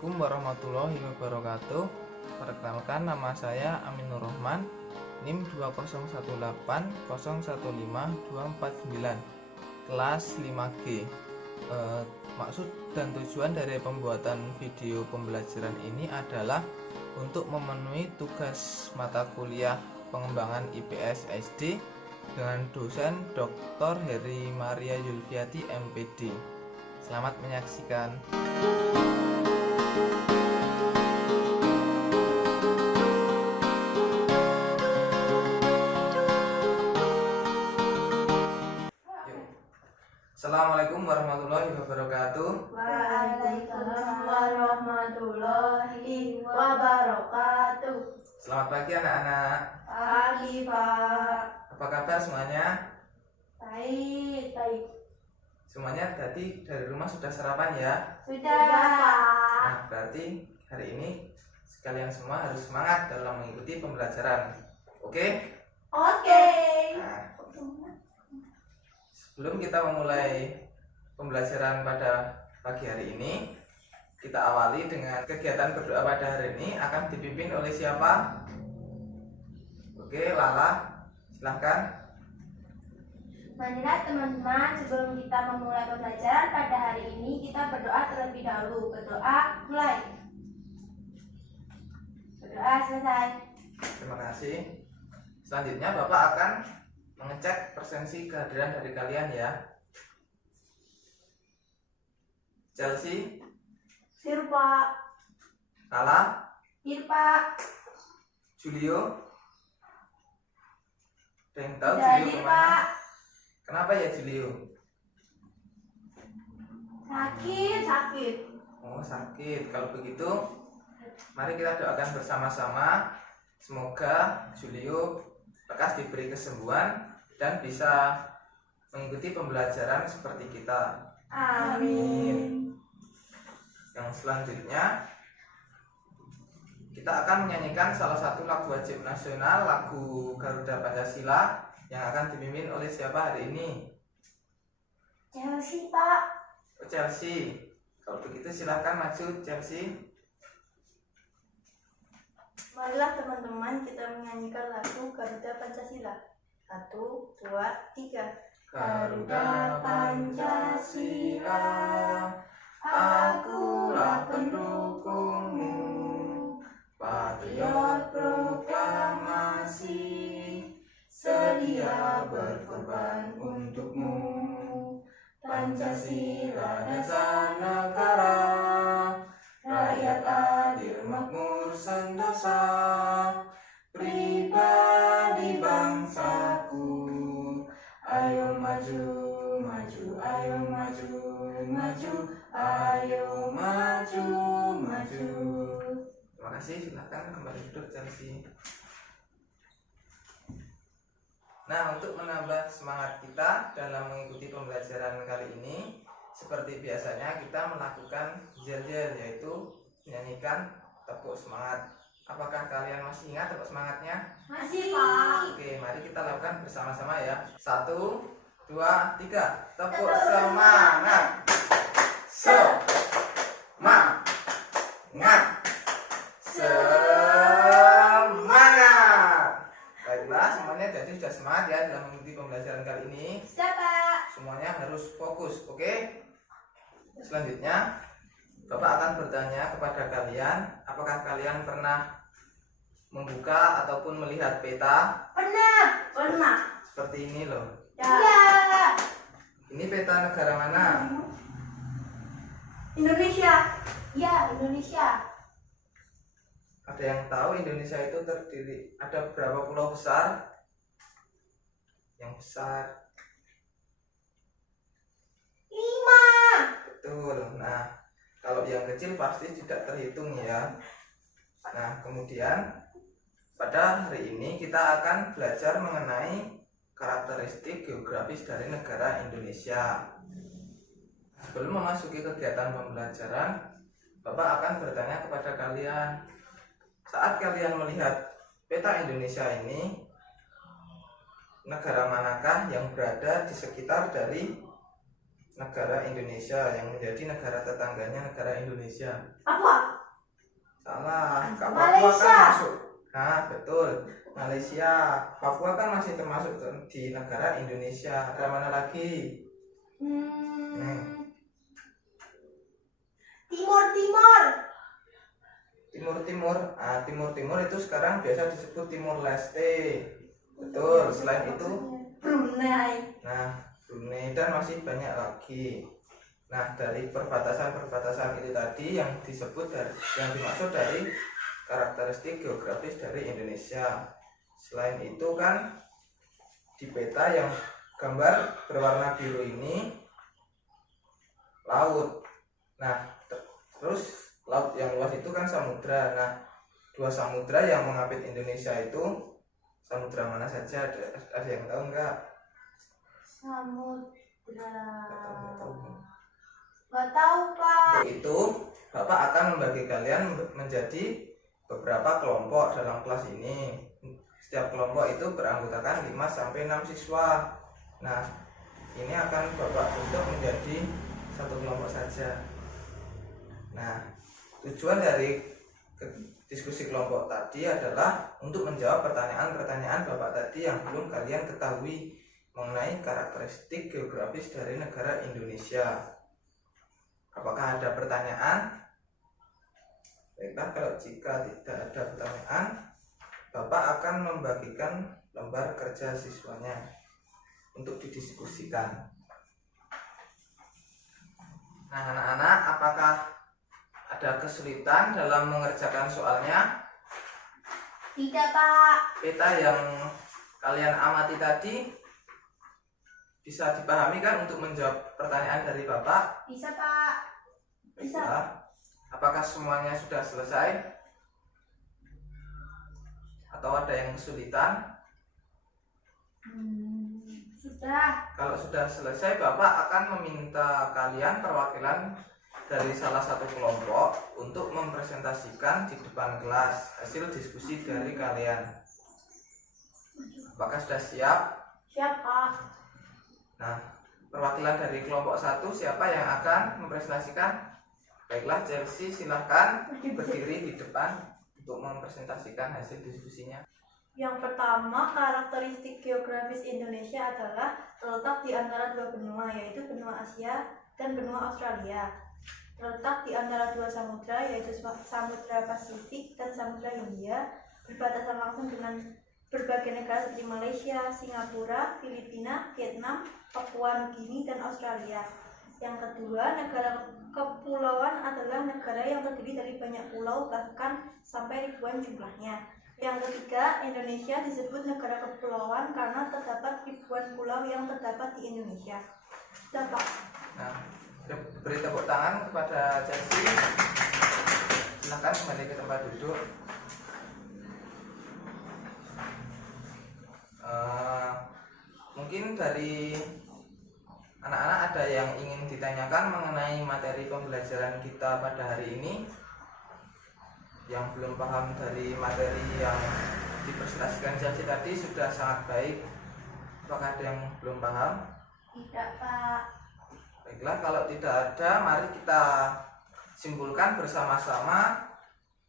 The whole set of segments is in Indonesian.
Assalamualaikum warahmatullahi wabarakatuh. Perkenalkan, nama saya Aminur Rahman, NIM 2018015249249, kelas 5G. Maksud dan tujuan dari pembuatan video pembelajaran ini adalah untuk memenuhi tugas mata kuliah pengembangan IPS SD dengan dosen Dr. Heri Maria Yulfiati MPD. Selamat menyaksikan. Assalamualaikum warahmatullahi wabarakatuh. Waalaikumsalam warahmatullahi wabarakatuh. Selamat pagi anak-anak. Pagi, Pak. Apa kabar semuanya? Baik. Semuanya tadi dari rumah sudah sarapan ya? Sudah, Pak. Nah, berarti hari ini sekalian semua harus semangat dalam mengikuti pembelajaran. Oke? Oke. Nah, sebelum kita memulai pembelajaran pada pagi hari ini, kita awali dengan kegiatan berdoa pada hari ini akan dipimpin oleh siapa? Oke, Lala, silahkan. Marilah teman-teman, sebelum kita memulai pembelajaran pada hari ini, kita berdoa terlebih dahulu. Berdoa mulai. Berdoa selesai. Terima kasih. Selanjutnya Bapak akan mengecek presensi kehadiran dari kalian ya. Chelsea, Sir, Pak. Lala, Sir, Pak. Julio. Ada yang tahu Sudah Julio hadir, kemana? Pak. Kenapa ya Julio? Sakit. Oh, sakit. Kalau begitu, mari kita doakan bersama-sama. Semoga Julio lekas diberi kesembuhan dan bisa mengikuti pembelajaran seperti kita. Amin. Yang selanjutnya, kita akan menyanyikan salah satu lagu wajib nasional, lagu Garuda Pancasila, yang akan dipimpin oleh siapa hari ini? Chelsea, Pak. Oh, Chelsea. Kalau begitu silahkan maju Chelsea. Marilah teman-teman kita menyanyikan lagu Garuda Pancasila. 1, 2, 3. Garuda Pancasila, akulah pendukungmu, patriot proklamasi, sedia berkorban untukmu. Pancasila dasar negara, rakyat adil makmur sentosa, pribadi bangsaku. Ayo maju, maju, ayo maju, maju, ayo maju, maju. Terima kasih, silakan kembali duduk Chelsea. Nah, untuk menambah semangat kita dalam mengikuti pembelajaran kali ini, seperti biasanya kita melakukan yel-yel, yaitu menyanyikan tepuk semangat. Apakah kalian masih ingat tepuk semangatnya? Masih, Pak. Oke, mari kita lakukan bersama-sama ya. 1, 2, 3. Tepuk semangat. Semangat. Semangat. Baiklah, semuanya jadi sudah semangat ya dalam mengikuti pembelajaran kali ini. Sudah, Pak. Semuanya harus fokus, oke? Selanjutnya, Bapak akan bertanya kepada kalian, apakah kalian pernah membuka ataupun melihat peta? Pernah. Seperti ini loh. Ya. Ini peta negara mana? Indonesia. Ya, Indonesia. Ada yang tahu Indonesia itu terdiri, ada berapa pulau besar? Yang besar 5. betul. Nah, kalau yang kecil pasti tidak terhitung ya. Nah, kemudian pada hari ini kita akan belajar mengenai karakteristik geografis dari negara Indonesia. Sebelum memasuki kegiatan pembelajaran, Bapak akan bertanya kepada kalian, saat kalian melihat peta Indonesia ini, negara manakah yang berada di sekitar dari negara Indonesia yang menjadi negara tetangganya negara Indonesia? Apa? Papua kan Malaysia. masuk. Nah, betul. Malaysia. Papua kan masih termasuk di negara Indonesia. Ada mana lagi? Timur. Timur. Nah, Timur itu sekarang biasa disebut Timur Leste. Betul. Selain itu, Brunei. nah, Brunei dan masih banyak lagi. Nah, dari perbatasan itu tadi yang dimaksud dari karakteristik geografis dari Indonesia. Selain itu kan di peta yang gambar berwarna biru ini laut. Nah, terus laut yang luas itu kan samudra. Nah, dua samudra yang mengapit Indonesia itu samudra mana saja? Ada yang tahu enggak? Samudra. Tahu. Nggak tahu, Pak. Untuk itu, Bapak akan membagi kalian menjadi beberapa kelompok dalam kelas ini. Setiap kelompok itu beranggotakan 5 sampai 6 siswa. Nah, ini akan Bapak bentuk menjadi satu kelompok saja. Nah, tujuan dari diskusi kelompok tadi adalah untuk menjawab pertanyaan-pertanyaan Bapak tadi yang belum kalian ketahui mengenai karakteristik geografis dari negara Indonesia. Apakah ada pertanyaan? Baiklah, kalau jika tidak ada pertanyaan, Bapak akan membagikan lembar kerja siswanya untuk didiskusikan. Nah, anak-anak, apakah ada kesulitan dalam mengerjakan soalnya? Tidak, Pak. Peta yang kalian amati tadi bisa dipahami kan untuk menjawab pertanyaan dari Bapak? Bisa, Pak. Bisa. Baiklah. Apakah semuanya sudah selesai? Atau ada yang kesulitan? Sudah. Kalau sudah selesai, Bapak akan meminta kalian perwakilan dari salah satu kelompok untuk mempresentasikan di depan kelas hasil diskusi dari kalian. Apakah sudah siap? Siap, Pak. Nah, perwakilan dari kelompok 1 siapa yang akan mempresentasikan? Baiklah, Chelsea, silahkan berdiri di depan untuk mempresentasikan hasil diskusinya. Yang pertama, karakteristik geografis Indonesia adalah terletak di antara dua benua, yaitu benua Asia dan benua Australia. Terletak di antara dua samudra, yaitu Samudra Pasifik dan Samudra Hindia, berbatasan langsung dengan berbagai negara seperti Malaysia, Singapura, Filipina, Vietnam, Papua Nugini, dan Australia. Yang kedua, negara kepulauan adalah negara yang terdiri dari banyak pulau, bahkan sampai ribuan jumlahnya. Yang ketiga, Indonesia disebut negara kepulauan karena terdapat ribuan pulau yang terdapat di Indonesia. Sudah, Pak. Nah, beri tepuk tangan kepada Chelsea. Silahkan kembali ke tempat duduk. Mungkin dari anak-anak ada yang ingin ditanyakan mengenai materi pembelajaran kita pada hari ini, yang belum paham dari materi yang dipresentasikan Chelsea tadi sudah sangat baik. Apakah ada yang belum paham? Tidak, Pak. Baiklah, kalau tidak ada, mari kita simpulkan bersama-sama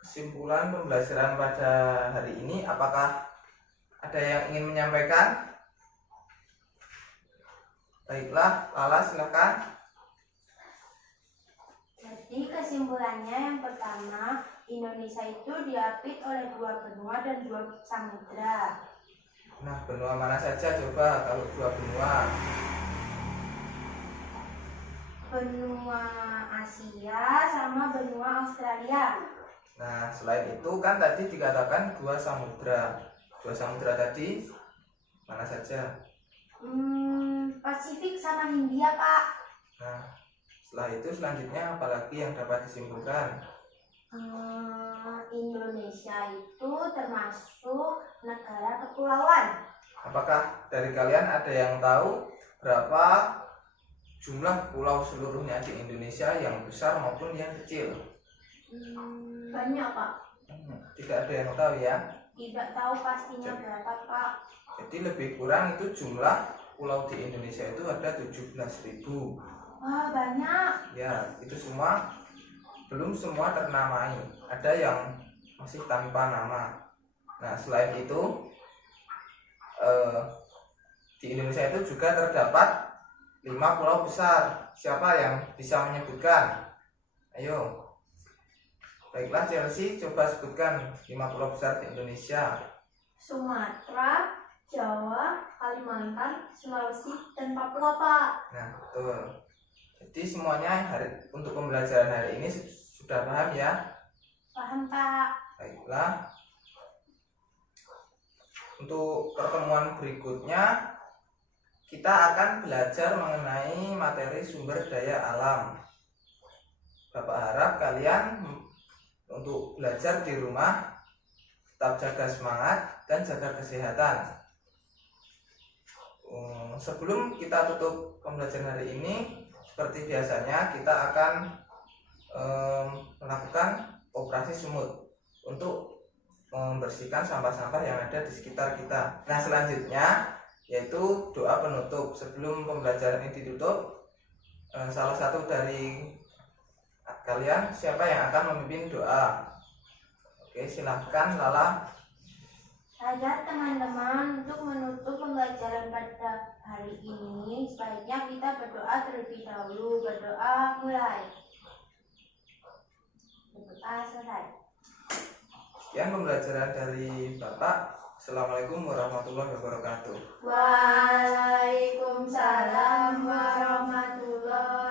kesimpulan pembelajaran pada hari ini. Apakah ada yang ingin menyampaikan? Baiklah, Lala, silakan. Jadi kesimpulannya yang pertama, Indonesia itu diapit oleh dua benua dan dua samudra. Nah, benua mana saja coba kalau dua benua? Benua Asia sama benua Australia. Nah, selain itu kan tadi dikatakan dua samudra. Dua samudra tadi mana saja? Pasifik sama Hindia, Pak. Nah, setelah itu selanjutnya apalagi yang dapat disimpulkan? Indonesia itu termasuk negara kepulauan. Apakah dari kalian ada yang tahu berapa jumlah pulau seluruhnya di Indonesia, yang besar maupun yang kecil? Banyak, Pak. Tidak ada yang tahu ya? Tidak tahu pastinya berapa, Pak. Jadi lebih kurang itu jumlah pulau di Indonesia itu ada 17.000. Wah, banyak. Ya, itu semua belum semua ternamai. Ada yang masih tanpa nama. Nah, selain itu di Indonesia itu juga terdapat 5 pulau besar. Siapa yang bisa menyebutkan? Ayo. Baiklah Chelsea, coba sebutkan 5 pulau besar di Indonesia. Sumatera, Jawa, Kalimantan, Sulawesi, dan Papua, Pak. Nah, betul. Jadi semuanya untuk pembelajaran hari ini sudah paham ya? Paham, Pak. Baiklah. Untuk pertemuan berikutnya kita akan belajar mengenai materi sumber daya alam. Bapak harap kalian untuk belajar di rumah tetap jaga semangat dan jaga kesehatan. Sebelum kita tutup pembelajaran hari ini, seperti biasanya kita akan melakukan operasi semut untuk membersihkan sampah-sampah yang ada di sekitar kita. Nah, selanjutnya yaitu doa penutup. Sebelum pembelajaran ini ditutup, salah satu dari kalian siapa yang akan memimpin doa? Oke, silahkan Lala. Agar teman-teman untuk menutup pembelajaran pada hari ini, sebaiknya kita berdoa terlebih dahulu. Berdoa mulai. Berdoa selesai. Sekian pembelajaran dari Bapak. Assalamualaikum warahmatullahi wabarakatuh. Waalaikumsalam warahmatullahi